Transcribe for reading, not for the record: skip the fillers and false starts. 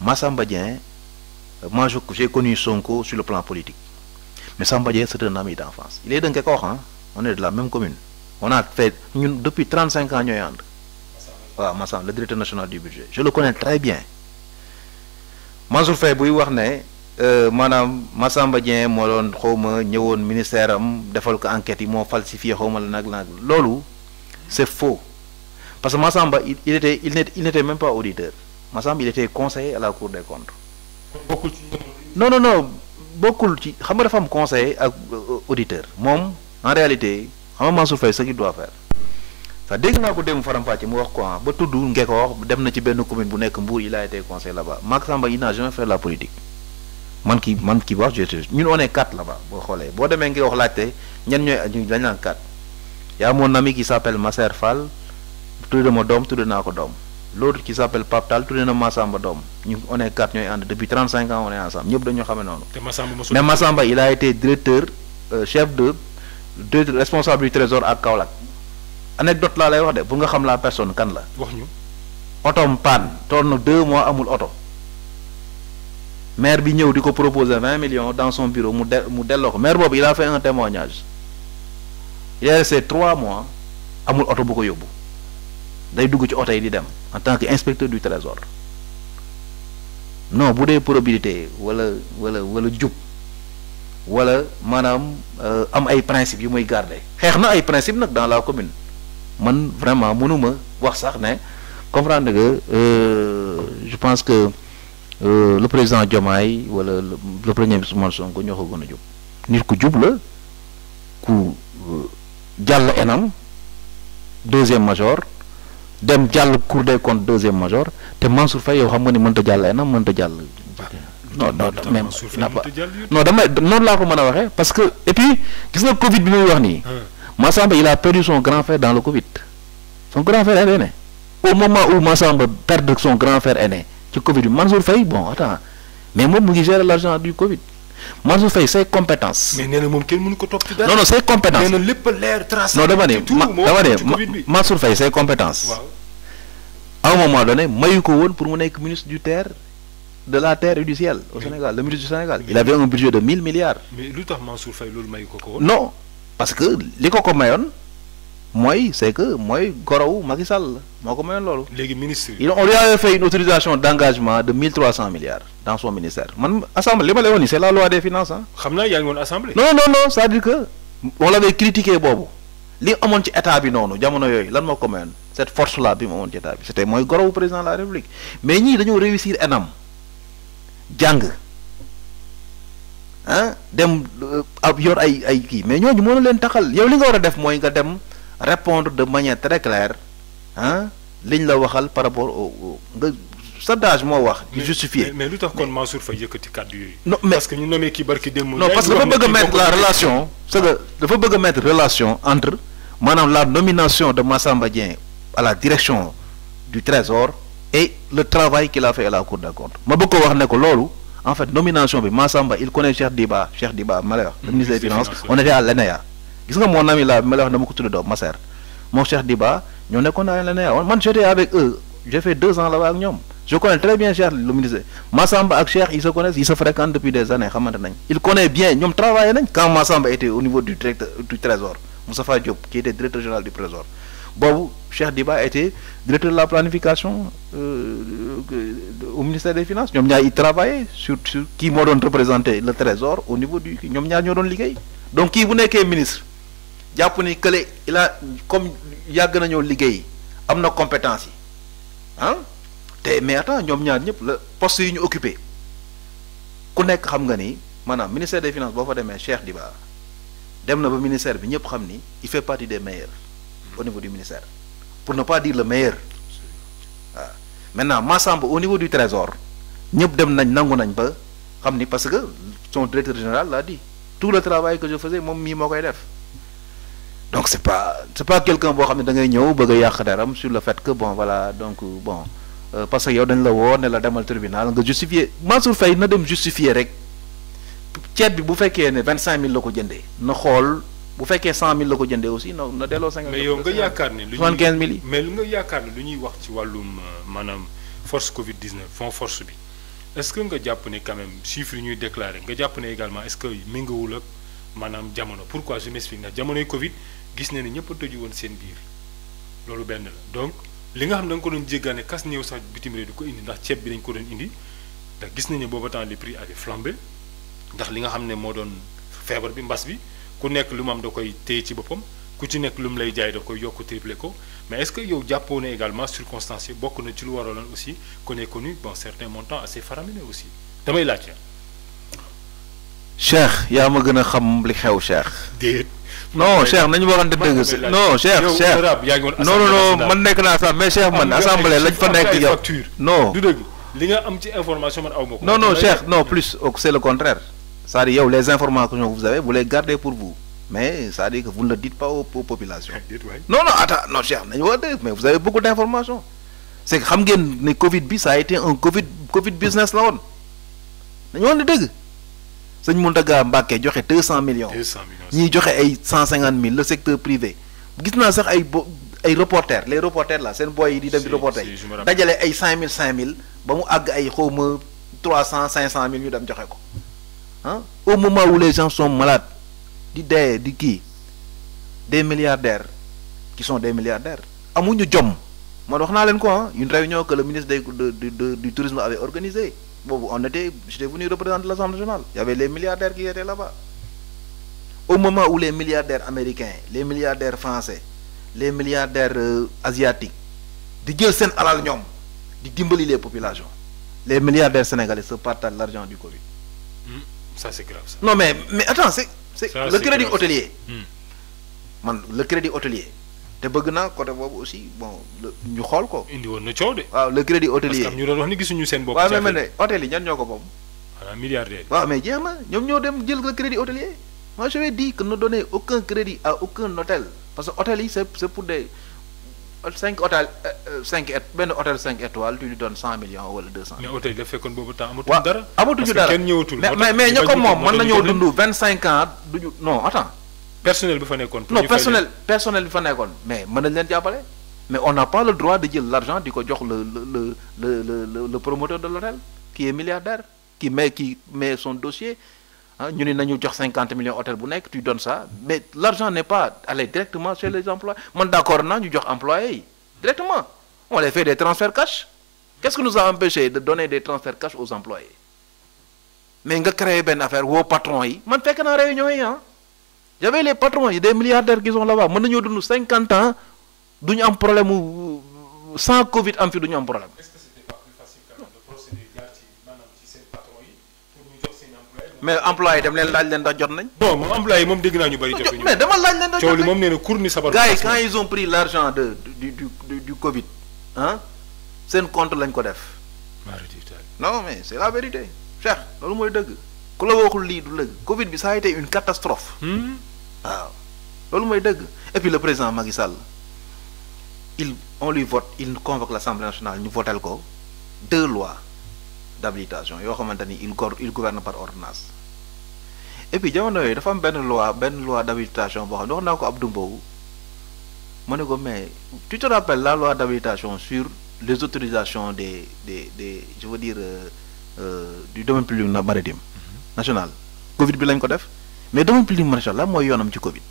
Massamba Dieng, moi j'ai connu Sonko sur le plan politique. Mais Samba Dieng, c'est un ami d'enfance. Il est d'un Kekor, hein? On est de la même commune. On a fait, depuis 35 ans, voilà, Massamba, le directeur national du budget. Je le connais très bien. Mansour Faye, buy wax ne maanaam Massamba Dieng moo doon xawma ñëwoon ministère am defal ko enquête yi moo falsifié xawma la nag loolu c'est faux parce que Massamba il n'était même pas auditeur. Massamba il était conseiller à la Cour des comptes. non bokkul ci xam nga dafa am conseiller ak auditeur moom en réalité xam nga Mansour Faye ce qu'il doit faire ça dégg naa ko dem faram-fàcce mu wax quoi ba tudd Ngekoox dem na ci benn commune bu nekk Mbour il a été conseiller là-bas Massamba il n'a jamais fait la politique man ki wax ñun on est 4 là-bas boo xoolee boo demee ngi wax laajte ñen ñooy dañ naan 4 y'a mon ami qui s'appelle Masser Fall tudde ma doom tudde naa ko doom l'autre qui s'appelle Pape Tall tudde na Massamba doom ñu on est 4 ñooy ànd depuis 35 ans on est ensemble ñëpp dañoo xamee noonu mais Massamba il a été directeur chef de responsable du trésor à Kaolack anecdote laa lay wax de pour nga xam la personne kan la wax ñu otom panne toog na 2 mois amul oto maire bi ñëw di ko proposer 20 millions dans son bureau mu delloo ko maire boobu il a fait un témoignage il est resté 3 mois amul oto bu ko yóbbu day dugg ci oto yi di dem en tant que inspecteur du trésor non bu dee probité wala jub wala maanaam am ay principes yu muy garder xeex na ay principes nag dans la commune man vraiment mënuma wax sax ne comprendre que je pense que le président Diomaye wala le premier ministre Ousmane Sonko ñoo ko gën a jub nit ku jub la ku jàll enam deuxième major dem jàll Cour des comptes deuxième major te Mansour Faye yow xam nga ni mënta jàll enam mënta jàll non même non damay noonu laa ko mën a waxee parce que et puis gis nga Covid bi muy wax nii Massamba il a perdu son grand frère dans le Covid son grand frère est né au moment où Massamba perd son grand frère est né ci Covid bi Mansour Faye bon attends mais moom mu ngi gérer l'argent du Covid Mansour Faye ses compétences. mais nee na moom kenn mënu ko topp ci dara. non ses compétences nee na lépp leer tracé. non dama ne Mansour Faye ses compétences. waaw à un moment donné mayu ko woon pour mu nekk ministre du terre de la terre et du ciel au Sénégal le ministre du Sénégal il avait un budget de 1000 milliards. mais lu tax Mansour Faye loolu mayu ko woon. non parce que li ko mayoon mooy c'est que mooy gorowu Macky Sall moo ko mayoon loolu. léegi ministre on lui avait fait une autorisation d'engagement de 1300 milliards dans son ministère man assemblée li ma lay wax nii c'est la loi des finances ah. xam naa yaa ngi woon assemblée. non c'est-à-dire que on l'avait critiqué boobu li amoon ci état bi noonu jamono yooyu lan moo ko mayoon cette force là bi mu amoon ci état bi c'était mooy gorowu président de la République mais ñii dañoo réussir enam jàng ah dem yor ay kii mais ñooñu mënu leen taxal yow li nga war a def mooy nga dem répondre de manière très claire ah liñ la waxal par rapport au nga sondage moo wax. di justifier mais lu tax kon Mansour Faye yëkkati kàddu yooyu. non mais parce que ñu nommé kii barki démb. non parce que dafa bëgg a mettre la relation. c'est que dafa bëgg a mettre relation entre maanaam la nomination de Massamba Dieng à la direction du Trésor et le travail qu'il a fait à la Cour des comptes ma bëgg ko wax ne ko loolu en fait nomination bi Massamba il connaît Cheikh Diba ma lay wax. le ministre des Finances on était à l'ENEA. gis nga mon ami là ma lay wax dama ko tudd doom Masser moom Cheikh Diba ñoo nekkoon à l'ENEA man j'étais avec eux j'ai fait 2 ans là-bas ak ñoom je connais très bien Cheikh le ministre Massamba ak Cheikh ils se connaissent ils se fréquentent depuis des années xamante nañ il connaît bien ñoom travaillé nañ quand Massamba était au niveau du Trésor Moustapha Diop qui était directeur général du Trésor boobu Cheikh Diba était directeur de la planification au ministère des Finances ñoom ñaar ils travaillaient sur kii moo doon représenter le Trésor au niveau du ñoom ñaar ñoo doon liggéey donc kii bu nekkee ministre jàpp ni kële il a comme yàgg nañoo liggéey am na compétence yi ah te mais attends ñoom ñaar ñëpp la poste yi ñu occupé ku nekk xam nga ni maanaam ministère des Finances boo fa demee Cheikh Diba dem na ba ministère bi ñëpp xam ni il fait partie des meilleurs au niveau du ministère pour ne pas dire le meilleur waaw maintenant Massamba au niveau du Trésor ñëpp dem nañ nangu nañ ba xam ni parce que son directeur général l'a dit tout le travail que je faisais moom mii moo koy def donc c'est pas quelqu'un boo xam ne da ngay ñëw bëgg a yàq deram sur le fait que bon voilà donc bon parce que yow dañ la woo ne la demal tribunal nga justifier Mansour Faye na dem justifier rek ceeb bi bu fekkee ne 25000 la ko jëndee na xool bu fekkee 100000 la ko jëndee aussi na delloo 50. mais yow nga yaakaar ne lu 75000 yi mais lu nga yaakaar ne lu ñuy wax ci wàllum maanaam force Covid 19 fond force bi est-ce que nga jàpp ne quand même chiffres yi ñuy déclaré nga jàpp ne également est-ce que méngawul ak maanaam jamono pourquoi je m'explique ndax jamonoy Covid gis na ne ñëpp a tëju woon seen biir loolu benn la donc li nga xam da nga ko doon jéggaane kas néew sax bitim réew di ko indi ndax ceeb bi dañ ko doon indi ndax gis nañu booba temps les prix avaient flambé ndax li nga xam ne moo doon feebar bi mbas bi ku nekk lu mu am da koy téye ci boppam ku ci nekk lu mu lay jaay da koy yokk triplé ko mais est-ce que yow jàppoo ne également circonstancié bokk na ci lu waraloon aussi qu'on ait connu bon certains montants assez faramineux aussi damay laajte. Cheikh yaa ma gën a xam li xew Cheikh. déet. non Cheikh nañu waxante dëgg. non Cheikh non man nekk naa sax mais Cheikh man assemblée lañ fa nekk yow. non du dëgg li nga am ci information man aw ma ko. non Cheikh non plus c'est le contraire. c'est-à-dire yow les informations que vous avez vous les gardez pour vous. Mais ça dit que vous ne le dites pas aux populations. Non, attends, non, cher, mais vous avez beaucoup d'informations. C'est que le Covid, ça a été un Covid business là. Nous avons dit que c'est Mountaga Mbake, il y a 200 millions. 200 millions. Il y a 150 000, le secteur privé. Vous avez des reporters, les reporters là, c'est un boy qui dit des reporters. Il y a 5 000, bon, il y a 300, 500 000, au moment où les gens sont malades. Des milliardaires qui sont des milliardaires. Amuñu jom. Moi wax na len ko une réunion que le ministre du tourisme avait organisée. J'étais venu représenter l'Assemblée nationale. Il y avait les milliardaires qui étaient là-bas. Au moment où les milliardaires américains, les milliardaires français, les milliardaires asiatiques di jël sen alal ñom di dimbali les populations. Les milliardaires sénégalais se partagent l'argent du Covid. Ça c'est grave ça. Non mais attends, c'est le crédit hôtelier. Le crédit hôtelier. Te bëgg naa côté boobu aussi bon ñu xool ko. indi woon na coow de. waaw le crédit hôtelier. parce que ñu doon wax ni gisuñu seen bopp. waaw mais ne hôtel yi ñan ñoo ko moom. voilà milliardaire. waaw mais jeex na ñoom ñoo dem jël le crédit hôtelier. Moi je vais dire que ne donner aucun crédit à aucun hôtel parce que hôtel yi c'est pour des 5 hôtels 5 benn hôtel 5 étoiles tu lui donnes 100 millions wala 200. mais hôtel yi dafa fekkoon boobu temps amatuñu dara. amatuñu dara parce que kenn ñëwatul. mais ña ko moom mën nañoo dund 25 ans duñu non attends. personnel bi fa nekkoon. Non, personnel bi fa nekkoon mais mën nañ leen jàppale mais on n'a pas le droit de jël l'argent di ko jox le promoteur de l'hôtel qui est milliardaire qui met son dossier ñu ne nañu jox 50 millions hôtel bu nekk tu donnes ça mais l'argent n'est pas allé directement chez les employés man d'accord naa ñu jox employés yi directement on les fait des transferts cash qu'est-ce qui nous a empêché de donner des transferts cash aux employés mais nga créer benn affaire woo patron yi man fekk naa réunion yi j'avais les patrons, il y a des milliardaires qui sont là-bas. Maintenant, nous avons 50 ans, nous avons un problème sans Covid, nous avons un problème. Est-ce que c'était pas plus facile quand même de procéder ci seen patron yi pour ñu jox seen employé? Mais employé dem leen laaj leen ndax jot nañ. Bon, moom employé moom dégg naa ñu bari jotuñu. Mais dama laaj leen ndax jot nañ. coow li moom nee na cour ni sabar. Gars yi quand ils ont pris l'argent du Covid, seen compte lañ ko def. Non mais c'est la vérité. Cheikh, loolu mooy dëgg. Ku la waxul lii du dëgg. Covid bi ça a été une catastrophe. waaw loolu mooy dëgg et puis le président Macky Sall on lui vote il convoque l'Assemblée nationale ñu votel ko 2 lois d'habilitation yoo xamante ni il gouverne par ordonnance et puis jamono yooyu dafa am benn loi d'habilitation boo xam ne wax naa ko Abdou Mbow ma ne ko mais tu te rappelles la loi d'habilitation sur les autorisations des je veux dire du domaine public maritime national Covid bi lañ ko def mais domaine public maritime la mooy yoonam ci Covid